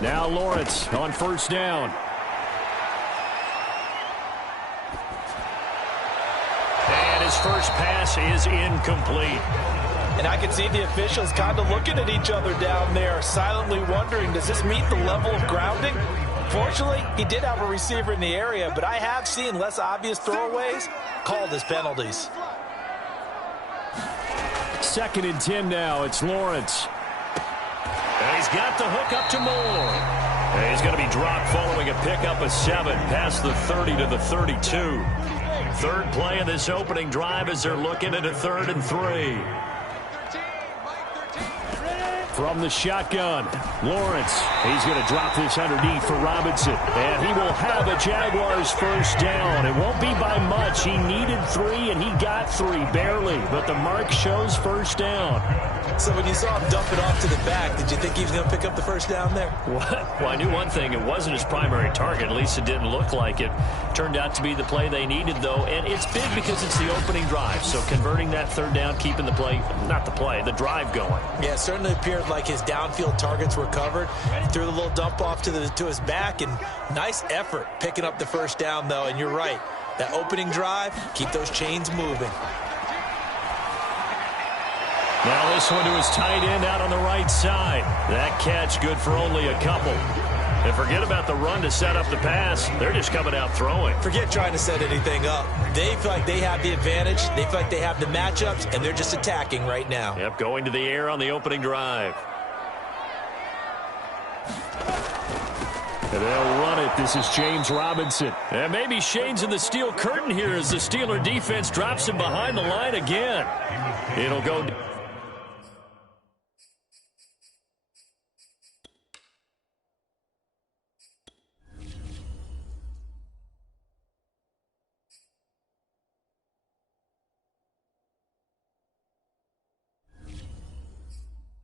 Now Lawrence on first down. And his first pass is incomplete. And I can see the officials kind of looking at each other down there, silently wondering, does this meet the level of grounding? Fortunately, he did have a receiver in the area, but I have seen less obvious throwaways called as penalties. 2nd and 10 now. It's Lawrence. And he's got the hook up to Moore. And he's going to be dropped following a pickup of 7 past the 30 to the 32. Third play of this opening drive as they're looking at a 3rd and 3. From the shotgun, Lawrence. He's going to drop this underneath for Robinson. And he will have a Jaguars first down. It won't be by much. He needed 3, and he got 3, barely. But the mark shows first down. So when you saw him dump it off to the back, did you think he was going to pick up the first down there? Well, I knew one thing. It wasn't his primary target. At least it didn't look like it. Turned out to be the play they needed, though. And it's big because it's the opening drive. So converting that 3rd down, keeping the play, not the play, the drive going. Yeah, it certainly appeared like his downfield targets were covered. Threw the little dump off to his back, and nice effort picking up the first down, though. And you're right. That opening drive, keep those chains moving. Now this one to his tight end out on the right side. That catch good for only a couple. And forget about the run to set up the pass. They're just coming out throwing. Forget trying to set anything up. They feel like they have the advantage. They feel like they have the matchups, and they're just attacking right now. Yep, going to the air on the opening drive. And they'll run it. This is James Robinson. And maybe Shane's in the steel curtain here as the Steeler defense drops him behind the line again. It'll go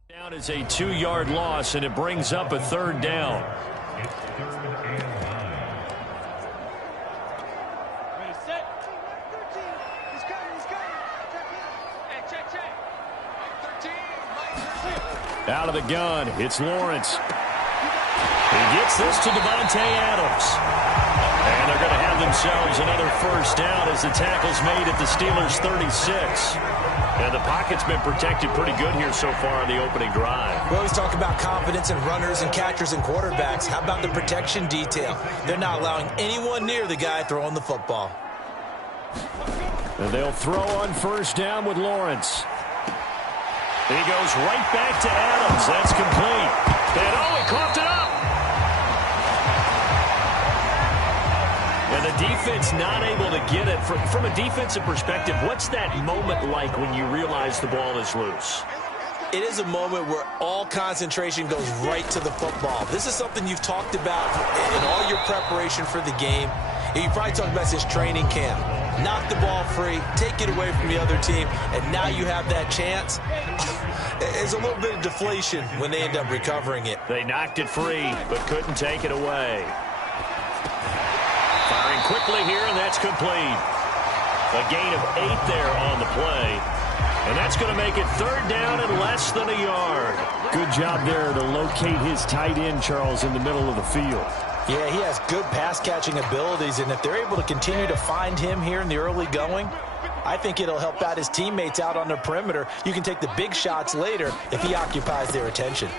down as a 2-yard loss, and it brings up a 3rd down. Out of the gun, it's Lawrence. He gets this to Devontae Adams. And they're going to have themselves another first down as the tackle's made at the Steelers' 36. And the pocket's been protected pretty good here so far in the opening drive. We always talk about confidence in runners and catchers and quarterbacks. How about the protection detail? They're not allowing anyone near the guy throwing the football. And they'll throw on first down with Lawrence. He goes right back to Adams. That's complete. And he coughed it up. And the defense not able to get it. From a defensive perspective, what's that moment like when you realize the ball is loose? It is a moment where all concentration goes right to the football. This is something you've talked about in all your preparation for the game. You probably talked about this training camp. Knock the ball free, take it away from the other team, and now you have that chance. There's a little bit of deflation when they end up recovering it. They knocked it free, but couldn't take it away. Firing quickly here, and that's complete. A gain of 8 there on the play. And that's going to make it 3rd down and less than a yard. Good job there to locate his tight end, Charles, in the middle of the field. Yeah, he has good pass-catching abilities, and if they're able to continue to find him here in the early going, I think it'll help out his teammates out on the perimeter. You can take the big shots later if he occupies their attention.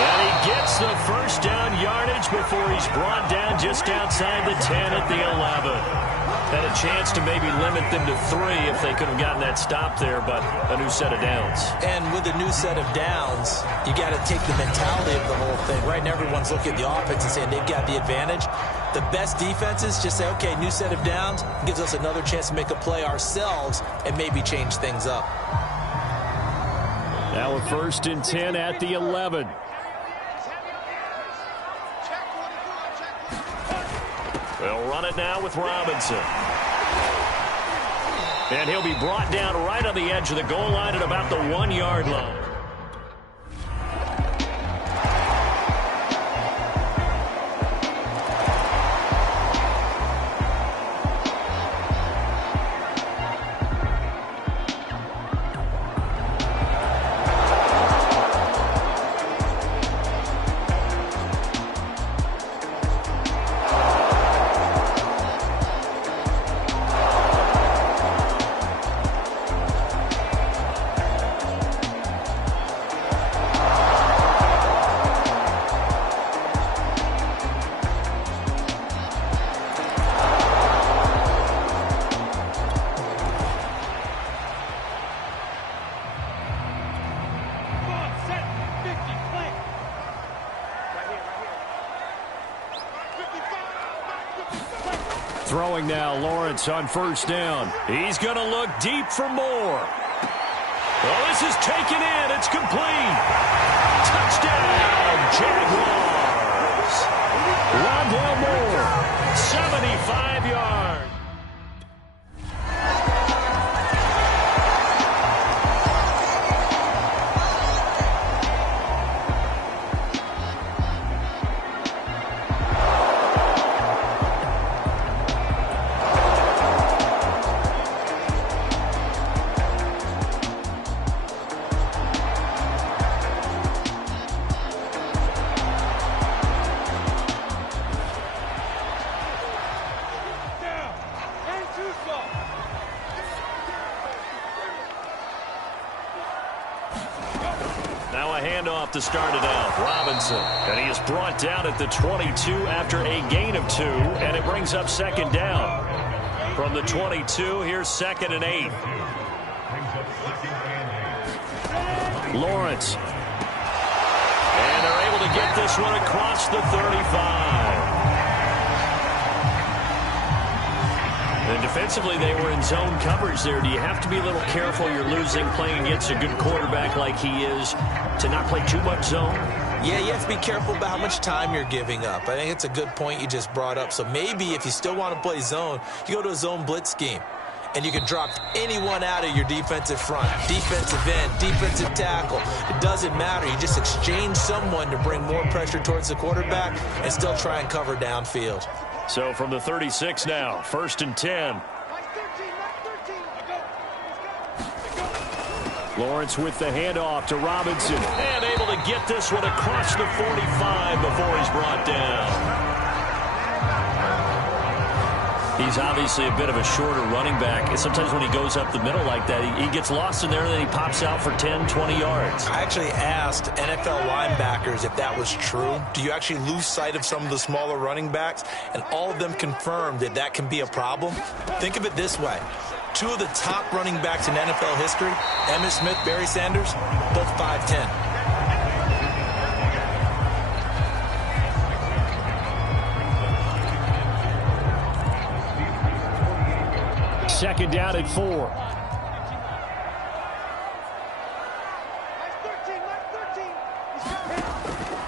And he gets the first down yardage before he's brought down just outside the 10 at the 11. Had a chance to maybe limit them to 3 if they could have gotten that stop there, but a new set of downs. And with a new set of downs, you got to take the mentality of the whole thing. Right now, everyone's looking at the offense and saying they've got the advantage. The best defenses just say, okay, new set of downs, gives us another chance to make a play ourselves and maybe change things up. Now a 1st and 10 at the 11. They'll run it now with Robinson. And he'll be brought down right on the edge of the goal line at about the 1-yard line. Throwing now, Lawrence on first down. He's going to look deep for more. Well, this is taken in. It's complete. Touchdown, Jaguars. Rondale Moore, 75 yards. To start it out, Robinson, and he is brought down at the 22 after a gain of 2, and it brings up second down. From the 22, here's 2nd and 8. Lawrence, and they're able to get this one across the 35. And defensively, they were in zone coverage there. Do you have to be a little careful? You're losing, playing against a good quarterback like he is, to not play too much zone? Yeah, you have to be careful about how much time you're giving up. I think it's a good point you just brought up. So maybe if you still want to play zone, you go to a zone blitz scheme. And you can drop anyone out of your defensive front, defensive end, defensive tackle. It doesn't matter. You just exchange someone to bring more pressure towards the quarterback and still try and cover downfield. So from the 36 now, 1st and 10. Lawrence with the handoff to Robinson. And able to get this one across the 45 before he's brought down. He's obviously a bit of a shorter running back. Sometimes when he goes up the middle like that, he gets lost in there and then he pops out for 10, 20 yards. I actually asked NFL linebackers if that was true. Do you actually lose sight of some of the smaller running backs? And all of them confirmed that that can be a problem. Think of it this way. 2 of the top running backs in NFL history, Emmitt Smith, Barry Sanders, both 5'10". Second down at 4.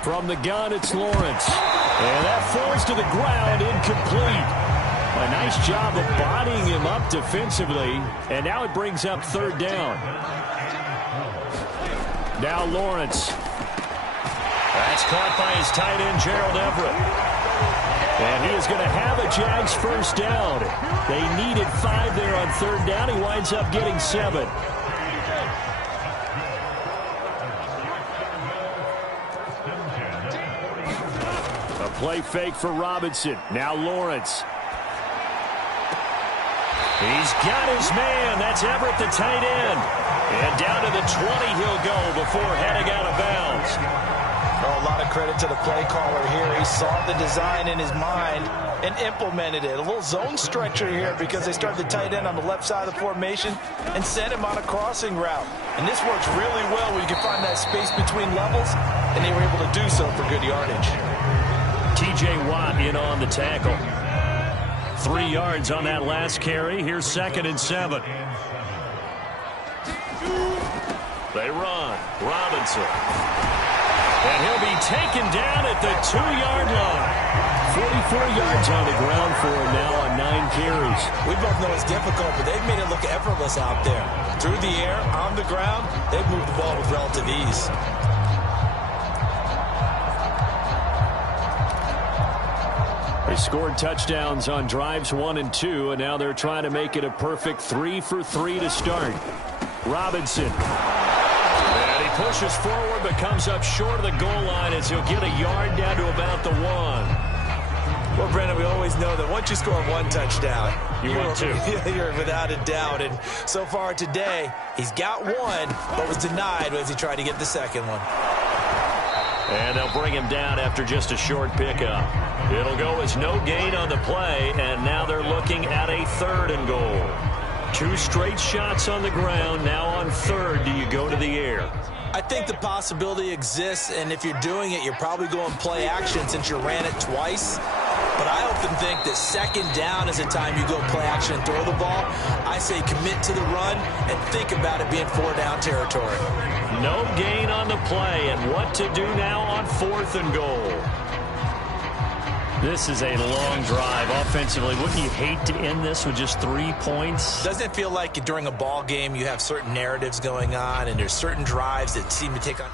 From the gun, it's Lawrence. And that falls to the ground, incomplete. A nice job of bodying him up defensively. And now it brings up 3rd down. Now Lawrence. That's caught by his tight end, Gerald Everett. And he is going to have a Jags first down. They needed 5 there on 3rd down. He winds up getting 7. A play fake for Robinson. Now Lawrence. He's got his man. That's Everett, the tight end. And down to the 20 he'll go before heading out of bounds. Oh, a lot of credit to the play caller here. He saw the design in his mind and implemented it. A little zone stretcher here because they started the tight end on the left side of the formation and sent him on a crossing route. And this works really well when you can find that space between levels, and they were able to do so for good yardage. T.J. Watt in on the tackle. 3 yards on that last carry. Here's 2nd and 7. They run. Robinson. And he'll be taken down at the 2-yard line. 44 yards on the ground for him now on 9 carries. We both know it's difficult, but they've made it look effortless out there. Through the air, on the ground, they've moved the ball with relative ease. They scored touchdowns on drives 1 and 2, and now they're trying to make it a perfect 3 for 3 to start. Robinson. And he pushes forward, but comes up short of the goal line as he'll get a yard down to about the 1. Well, Brendan, we always know that once you score 1 touchdown, you're 2. You're without a doubt. And so far today, he's got 1, but was denied as he tried to get the second one. And they'll bring him down after just a short pickup. It'll go as no gain on the play, and now they're looking at a 3rd and goal. 2 straight shots on the ground. Now on 3rd, do you go to the air? I think the possibility exists, and if you're doing it, you're probably going play action since you ran it twice. But I often think that second down is a time you go play action and throw the ball. I say commit to the run and think about it being 4-down territory. No gain on the play, and what to do now on 4th and goal. This is a long drive offensively. Wouldn't you hate to end this with just 3 points? Doesn't it feel like during a ball game you have certain narratives going on and there's certain drives that seem to take on...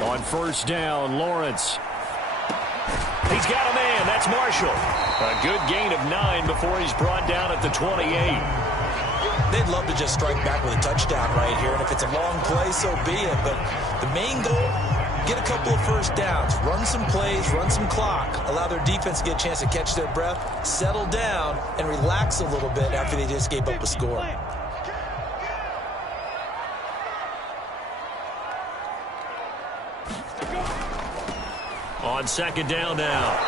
On 1st down, Lawrence. He's got a man. That's Marshall. A good gain of 9 before he's brought down at the 28. They'd love to just strike back with a touchdown right here, and if it's a long play, so be it. But the main goal, get a couple of first downs, run some plays, run some clock, allow their defense to get a chance to catch their breath, settle down, and relax a little bit after they just gave up a score. On 2nd down now,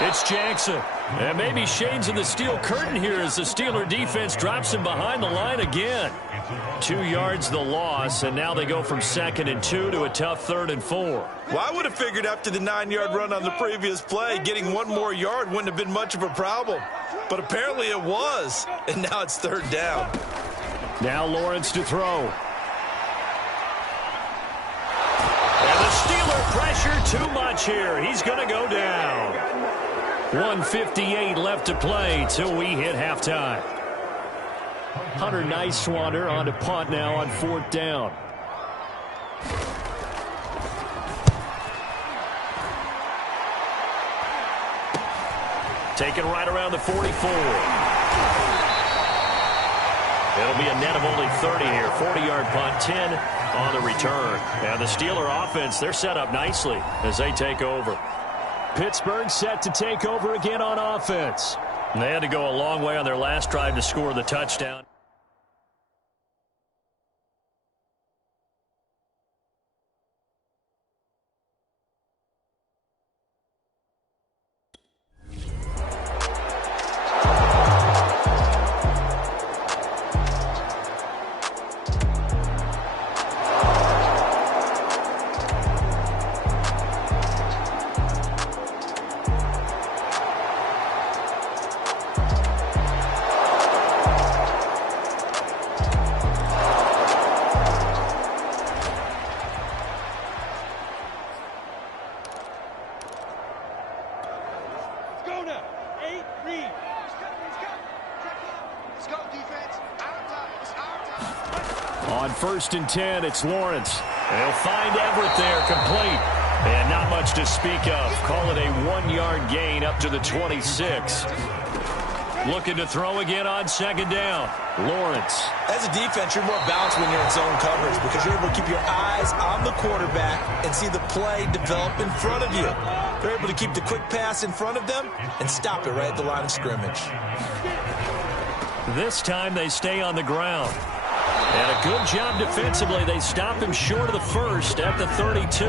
it's Jackson. And maybe shades of the steel curtain here as the Steeler defense drops him behind the line again. 2 yards the loss, and now they go from 2nd and 2 to a tough 3rd and 4. Well, I would have figured after the 9-yard run on the previous play, getting 1 more yard wouldn't have been much of a problem. But apparently it was, and now it's 3rd down. Now Lawrence to throw. And the Steeler pressure too much here. He's going to go down. 1:58 left to play till we hit halftime. Hunter Nicewander on to punt now on 4th down. Taken right around the 44. It'll be a net of only 30 here. 40-yard punt, 10 on the return. And the Steeler offense, they're set up nicely as they take over. Pittsburgh set to take over again on offense. And they had to go a long way on their last drive to score the touchdown. On 1st and 10, it's Lawrence. And he'll find Everett there, complete. And not much to speak of. Call it a 1-yard gain up to the 26. Looking to throw again on 2nd down. Lawrence. As a defense, you're more balanced when you're in zone coverage because you're able to keep your eyes on the quarterback and see the play develop in front of you. They're able to keep the quick pass in front of them and stop it right at the line of scrimmage. This time they stay on the ground. And a good job defensively. They stop him short of the first at the 32.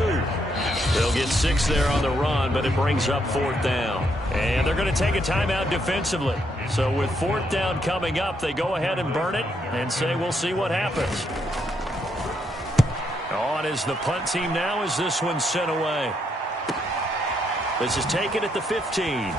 They'll get 6 there on the run, but it brings up 4th down. And they're going to take a timeout defensively. So with 4th down coming up, they go ahead and burn it and say we'll see what happens. On is the punt team now as this one's sent away. This is taken at the 15.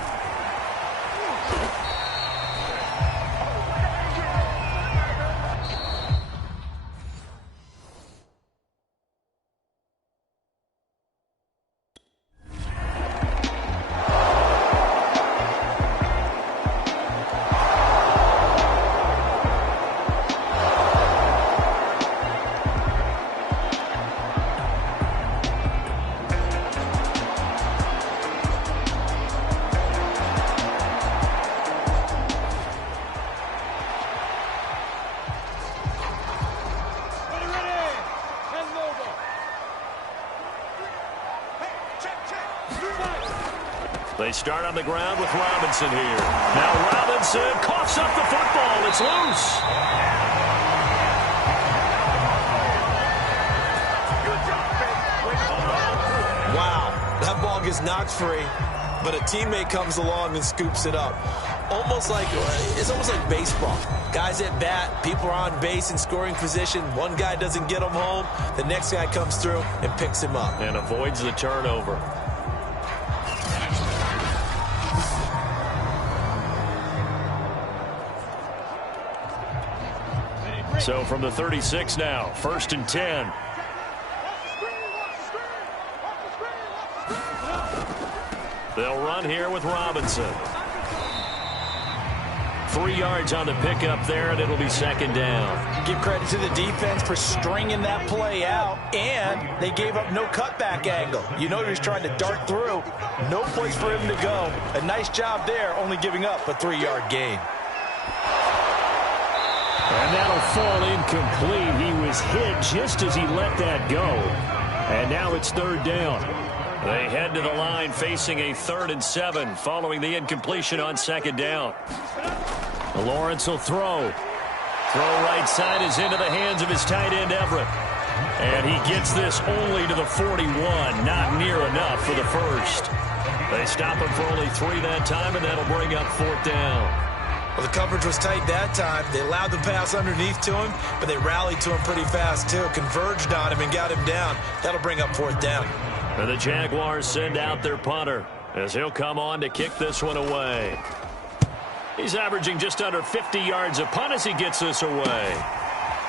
They start on the ground with Robinson here. Now Robinson coughs up the football. It's loose. Wow, that ball gets knocked free, but a teammate comes along and scoops it up. It's almost like baseball. Guys at bat, people are on base in scoring position. One guy doesn't get him home. The next guy comes through and picks him up. And avoids the turnover. So from the 36 now, 1st and 10. They'll run here with Robinson. 3 yards on the pickup there, and it'll be 2nd down. Give credit to the defense for stringing that play out, and they gave up no cutback angle. You know he was trying to dart through. No place for him to go. A nice job there, only giving up a 3-yard gain. And that'll fall incomplete. He was hit just as he let that go. And now it's 3rd down. They head to the line facing a 3rd and 7 following the incompletion on 2nd down. Lawrence will throw. Throw right side is into the hands of his tight end Everett. And he gets this only to the 41. Not near enough for the first. They stop him for only 3 that time, and that'll bring up 4th down. Well, the coverage was tight that time. They allowed the pass underneath to him, but they rallied to him pretty fast, too. Converged on him and got him down. That'll bring up 4th down. And the Jaguars send out their punter as he'll come on to kick this one away. He's averaging just under 50 yards a punt as he gets this away.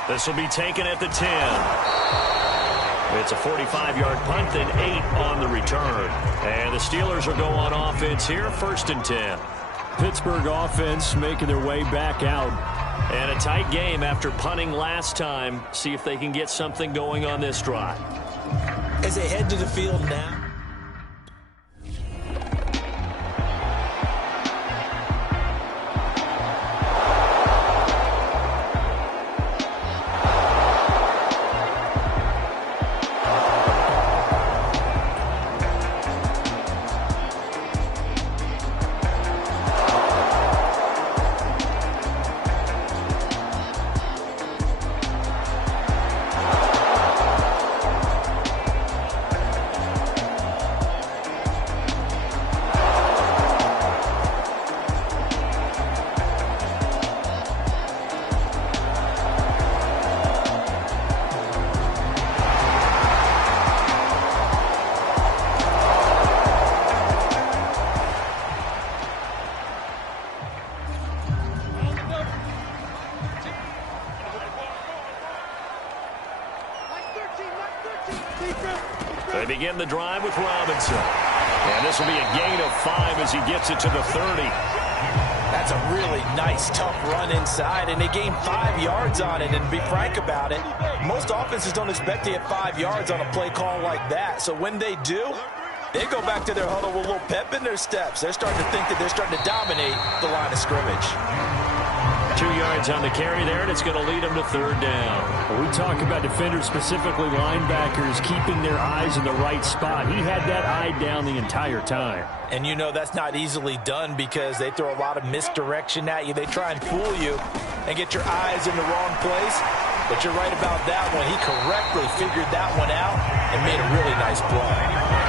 This will be taken at the 10. It's a 45-yard punt, then 8 on the return. And the Steelers will go on offense here, 1st and 10. Pittsburgh offense making their way back out. And a tight game after punting last time. See if they can get something going on this drive. As they head to the field now. They begin the drive with Robinson. And this will be a gain of 5 as he gets it to the 30. That's a really nice, tough run inside, and they gained 5 yards on it. And to be frank about it, most offenses don't expect to get 5 yards on a play call like that. So when they do, they go back to their huddle with a little pep in their steps. They're starting to think that they're starting to dominate the line of scrimmage. 2 yards on the carry there, and it's going to lead them to 3rd down. We talk about defenders, specifically linebackers, keeping their eyes in the right spot. He had that eye down the entire time. And you know that's not easily done because they throw a lot of misdirection at you. They try and fool you and get your eyes in the wrong place. But you're right about that one. He correctly figured that one out and made a really nice play.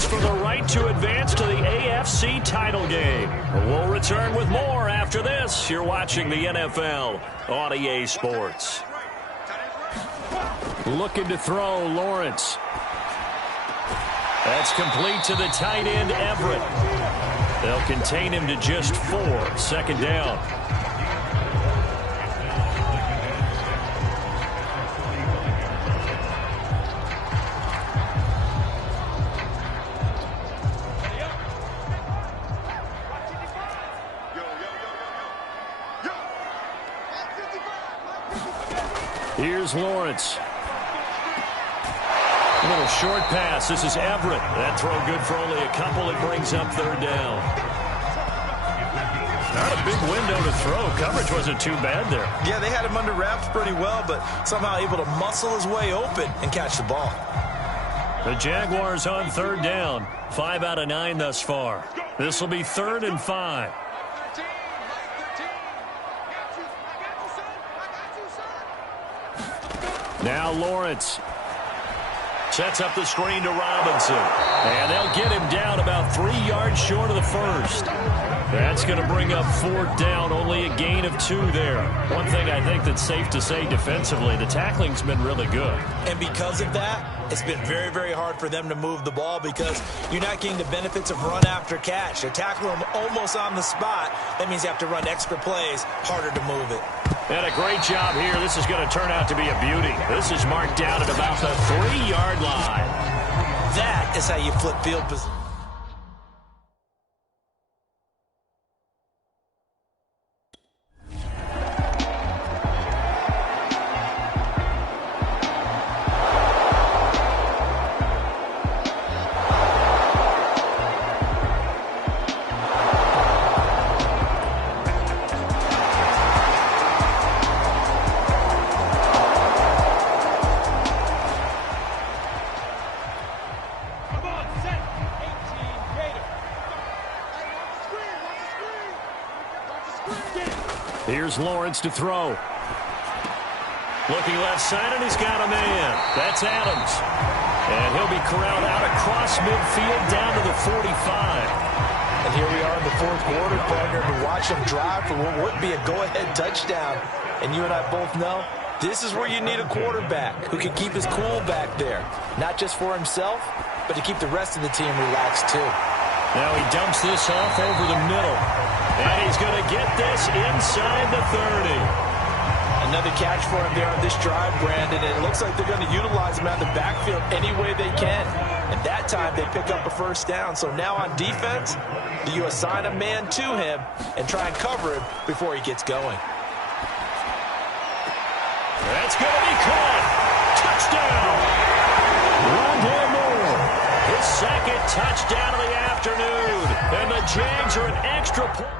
For the right to advance to the AFC title game. We'll return with more after this. You're watching the NFL on EA Sports. Looking to throw, Lawrence. That's complete to the tight end, Everett. They'll contain him to just 4. 2nd down. Here's Lawrence. A little short pass. This is Everett. That throw good for only a couple. It brings up third down. Not a big window to throw. Coverage wasn't too bad there. Yeah, they had him under wraps pretty well, but somehow able to muscle his way open and catch the ball. The Jaguars on third down. 5 out of 9 thus far. This will be 3rd and 5. Now Lawrence sets up the screen to Robinson. And they'll get him down about 3 yards short of the first. That's going to bring up 4th down, only a gain of 2 there. One thing I think that's safe to say defensively, the tackling's been really good. And because of that, it's been very, very hard for them to move the ball because you're not getting the benefits of run after catch. They're tackling them almost on the spot. That means you have to run extra plays, harder to move it. And a great job here. This is going to turn out to be a beauty. This is marked down at about the 3-yard line. That is how you flip field position. Here's Lawrence to throw. Looking left side, and he's got a man. That's Adams. And he'll be corralled out across midfield down to the 45. And here we are in the 4th quarter, partner, to watch him drive for what would be a go-ahead touchdown. And you and I both know this is where you need a quarterback who can keep his cool back there. Not just for himself, but to keep the rest of the team relaxed too. Now he dumps this off over the middle. And he's going to get this inside the 30. Another catch for him there on this drive, Brandon. And it looks like they're going to utilize him out of the backfield any way they can. And that time they pick up a 1st down. So now on defense, do you assign a man to him and try and cover him before he gets going? That's going to be caught. Touchdown. Rondale Moore. His 2nd touchdown of the afternoon. And the Jags are an extra point.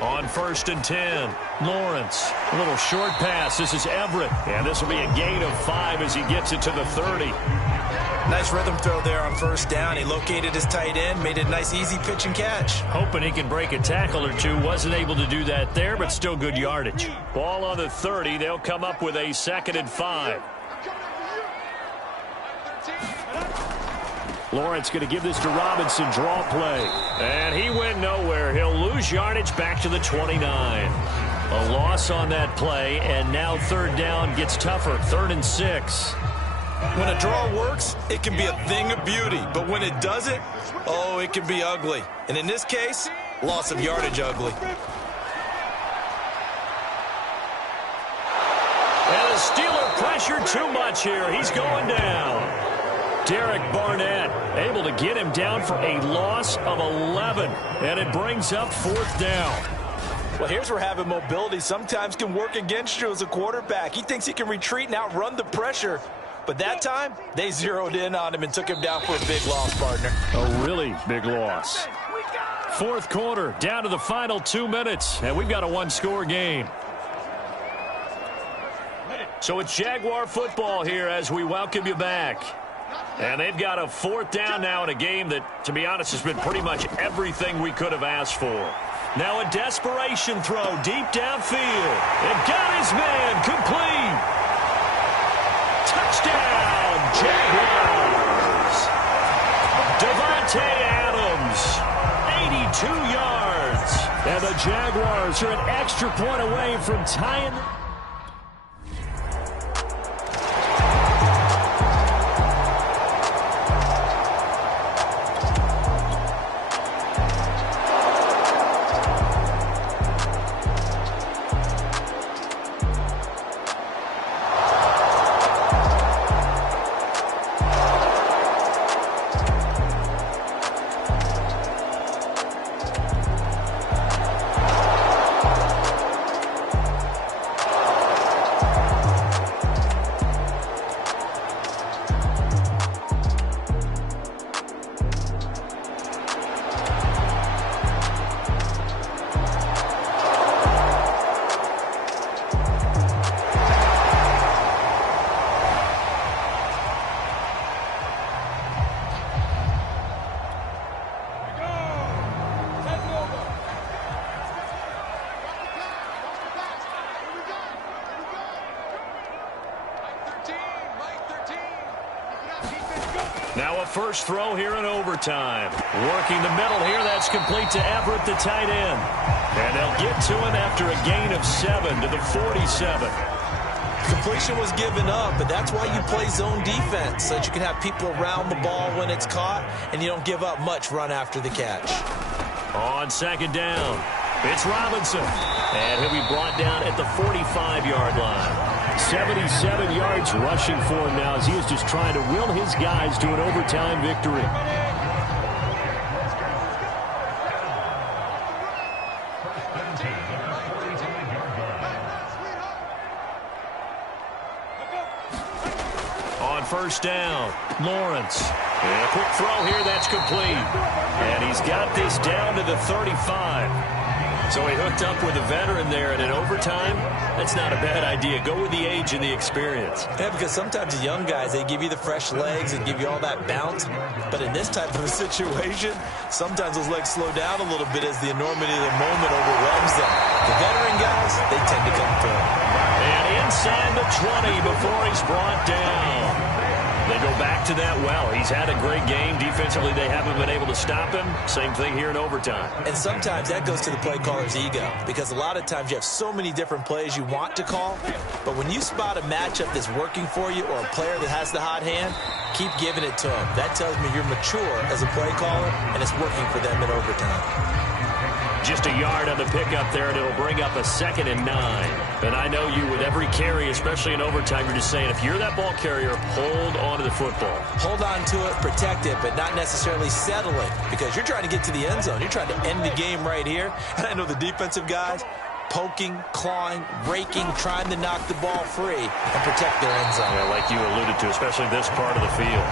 On 1st and 10, Lawrence. A little short pass. This is Everett. And this will be a gain of 5 as he gets it to the 30. Nice rhythm throw there on 1st down. He located his tight end, made it a nice easy pitch and catch. Hoping he can break a tackle or two. Wasn't able to do that there, but still good yardage. Ball on the 30. They'll come up with a 2nd and 5. Lawrence going to give this to Robinson. Draw play. And he went nowhere. He'll lose yardage back to the 29. A loss on that play, and now 3rd down gets tougher. 3rd and 6. When a draw works, it can be a thing of beauty. But when it doesn't, oh, it can be ugly. And in this case, loss of yardage ugly. And the Steeler pressure too much here. He's going down. Derek Barnett able to get him down for a loss of 11. And it brings up 4th down. Well, here's where having mobility sometimes can work against you as a quarterback. He thinks he can retreat and outrun the pressure. But that time, they zeroed in on him and took him down for a big loss, partner. A really big loss. 4th quarter, down to the final 2 minutes. And we've got a 1-score game. So it's Jaguar football here as we welcome you back. And they've got a 4th down now in a game that, to be honest, has been pretty much everything we could have asked for. Now a desperation throw deep downfield. And got his man complete. Touchdown, Jaguars. Davante Adams, 82 yards. And the Jaguars are an extra point away from tying. Now a first throw here in overtime. Working the middle here. That's complete to Everett, the tight end. And they'll get to him after a gain of 7 to the 47. Completion was given up, but that's why you play zone defense, so that you can have people around the ball when it's caught, and you don't give up much run after the catch. On 2nd down, it's Robinson. And he'll be brought down at the 45-yard line. 77 yards rushing for him now as he is just trying to will his guys to an overtime victory. On 1st down, Lawrence. And a quick throw here, that's complete. And he's got this down to the 35. So he hooked up with a veteran there, and in overtime, that's not a bad idea. Go with the age and the experience. Yeah, because sometimes the young guys, they give you the fresh legs and give you all that bounce. But in this type of a situation, sometimes those legs slow down a little bit as the enormity of the moment overwhelms them. The veteran guys, they tend to come through. And inside the 20 before he's brought down. They go back to that well. He's had a great game. Defensively, they haven't been able to stop him. Same thing here in overtime. And sometimes that goes to the play caller's ego, because a lot of times you have so many different plays you want to call, but when you spot a matchup that's working for you or a player that has the hot hand, keep giving it to him. That tells me you're mature as a play caller, and it's working for them in overtime. Just a yard on the pickup there, and it'll bring up a 2nd and 9. And I know you, with every carry, especially in overtime, you're just saying, if you're that ball carrier, hold on to the football. Hold on to it, protect it, but not necessarily settle it, because you're trying to get to the end zone. You're trying to end the game right here. And I know the defensive guys, poking, clawing, raking, trying to knock the ball free and protect their end zone. Yeah, like you alluded to, especially this part of the field.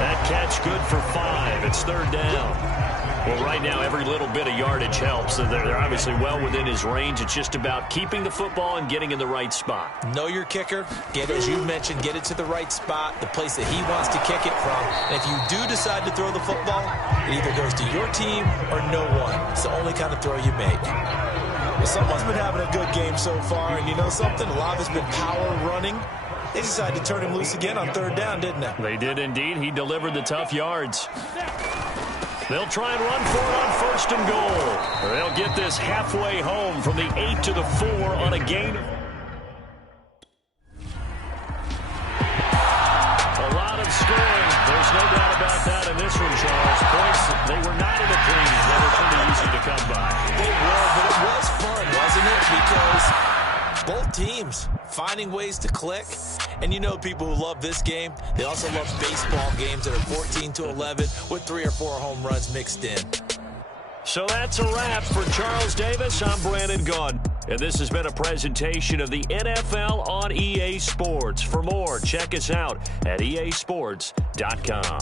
That catch good for 5. It's 3rd down. Well, right now, every little bit of yardage helps. So they're obviously well within his range. It's just about keeping the football and getting in the right spot. Know your kicker. Get, as you mentioned, get it to the right spot, the place that he wants to kick it from. And if you do decide to throw the football, it either goes to your team or no one. It's the only kind of throw you make. Well, someone's been having a good game so far, and you know something? A lot of it's been power running. They decided to turn him loose again on 3rd down, didn't they? They did indeed. He delivered the tough yards. They'll try and run for it on 1st and goal. They'll get this halfway home from the 8 to the 4 on a gain. A lot of scoring. There's no doubt about that in this one, Charles. Points, they were not in the premium. They were pretty easy to come by. They were, but it was fun, wasn't it? Because both teams finding ways to click. And you know people who love this game, they also love baseball games that are 14-11 with 3 or 4 home runs mixed in. So that's a wrap for Charles Davis. I'm Brandon Gaudin. And this has been a presentation of the NFL on EA Sports. For more, check us out at easports.com.